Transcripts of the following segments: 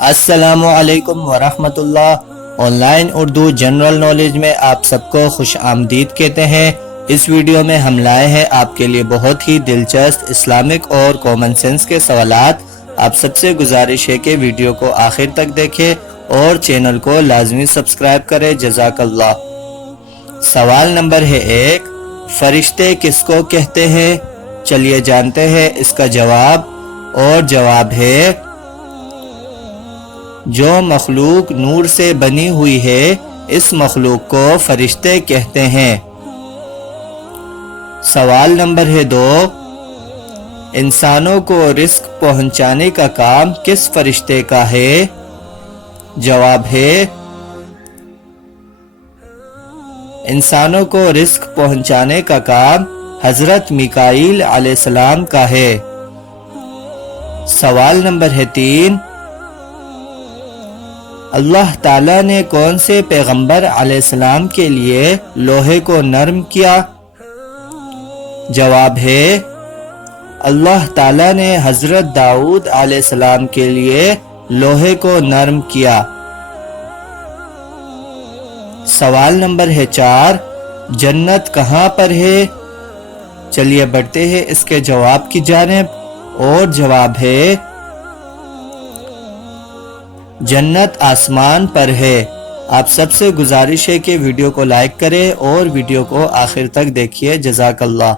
السلام علیکم ورحمۃ اللہ۔ Online Urdu general knowledge میں آپ سب کو خوش آمدید کہتے ہیں۔ اس ویڈیو میں ہم لائے ہیں آپ کے لیے بہت ہی دلچسپ اسلامک اور کامن سینس کے سوالات۔ آپ سب سے گزارش ہے کہ ویڈیو کو آخر تک دیکھیں اور چینل کو لازمی سبسکرائب کریں۔ جزاک اللہ۔ سوال نمبر ہے 1، فرشتے کس کو کہتے ہیں؟ چلیے جانتے ہیں اس کا جواب، اور جواب ہے جو مخلوق نور سے بنی ہوئی ہے اس مخلوق کو فرشتے کہتے ہیں۔ سوال نمبر ہے 2، انسانوں کو رزق پہنچانے کا کام کس فرشتے کا ہے؟ جواب ہے انسانوں کو رزق پہنچانے کا کام حضرت میکائیل علیہ السلام کا ہے۔ سوال نمبر ہے 3، اللہ تعالیٰ نے کون سے پیغمبر علیہ السلام کے لیے لوہے کو نرم کیا؟ جواب ہے اللہ تعالیٰ نے حضرت داؤد علیہ السلام کے لیے لوہے کو نرم کیا۔ سوال نمبر ہے 4، جنت کہاں پر ہے؟ چلیے بڑھتے ہیں اس کے جواب کی جانب، اور جواب ہے جنت آسمان پر ہے۔ آپ سب سے گزارش ہے کہ ویڈیو کو لائک کریں اور ویڈیو کو آخر تک دیکھیے۔ جزاک اللہ۔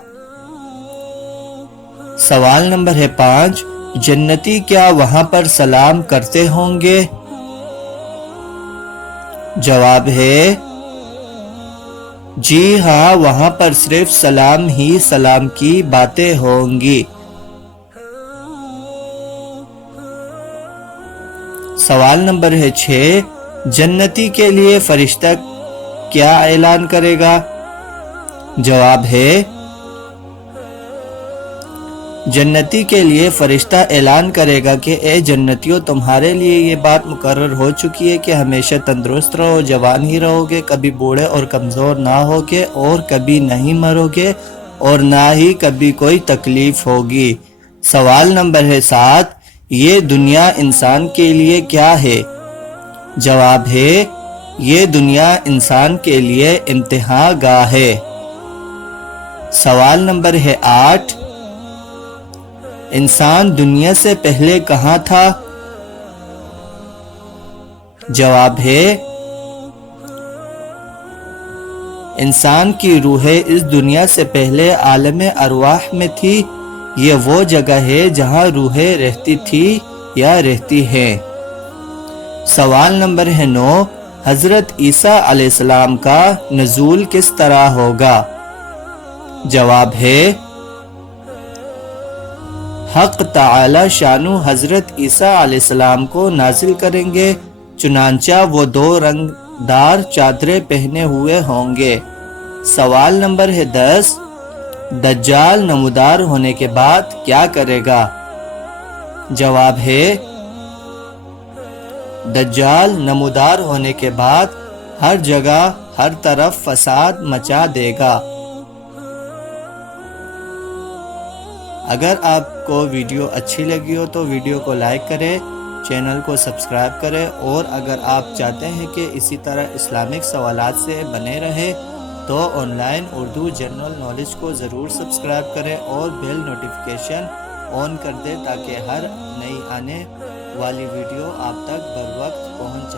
سوال نمبر ہے 5، جنتی کیا وہاں پر سلام کرتے ہوں گے؟ جواب ہے جی ہاں، وہاں پر صرف سلام ہی سلام کی باتیں ہوں گی۔ سوال نمبر ہے 6، جنتی کے لیے فرشتہ کیا اعلان کرے گا؟ جواب ہے جنتی کے لیے فرشتہ اعلان کرے گا کہ اے جنتیوں، تمہارے لیے یہ بات مقرر ہو چکی ہے کہ ہمیشہ تندرست رہو، جوان ہی رہو گے، کبھی بوڑھے اور کمزور نہ ہوگے، اور کبھی نہیں مرو گے، اور نہ ہی کبھی کوئی تکلیف ہوگی۔ سوال نمبر ہے 7، یہ دنیا انسان کے لیے کیا ہے؟ جواب ہے یہ دنیا انسان کے لیے امتحان گاہ ہے۔ سوال نمبر ہے 8، انسان دنیا سے پہلے کہاں تھا؟ جواب ہے انسان کی روحیں اس دنیا سے پہلے عالم ارواح میں تھی۔ یہ وہ جگہ ہے جہاں روحیں رہتی تھی یا رہتی ہیں۔ سوال نمبر ہے 9، حضرت عیسیٰ علیہ السلام کا نزول کس طرح ہوگا؟ جواب ہے حق تعالی شانو حضرت عیسیٰ علیہ السلام کو نازل کریں گے، چنانچہ وہ 2 رنگ دار چادریں پہنے ہوئے ہوں گے۔ سوال نمبر ہے 10، دجال نمودار ہونے کے بعد کیا کرے گا؟ جواب ہے دجال نمودار ہونے کے بعد ہر جگہ ہر طرف فساد مچا دے گا۔ اگر آپ کو ویڈیو اچھی لگی ہو تو ویڈیو کو لائک کریں، چینل کو سبسکرائب کریں، اور اگر آپ چاہتے ہیں کہ اسی طرح اسلامک سوالات سے بنے رہے تو on line Urdu general knowledge کو ضرور سبسکرائب کریں اور بیل نوٹیفیکیشن آن کر دیں تاکہ ہر نئی آنے والی ویڈیو آپ تک بر وقت پہنچ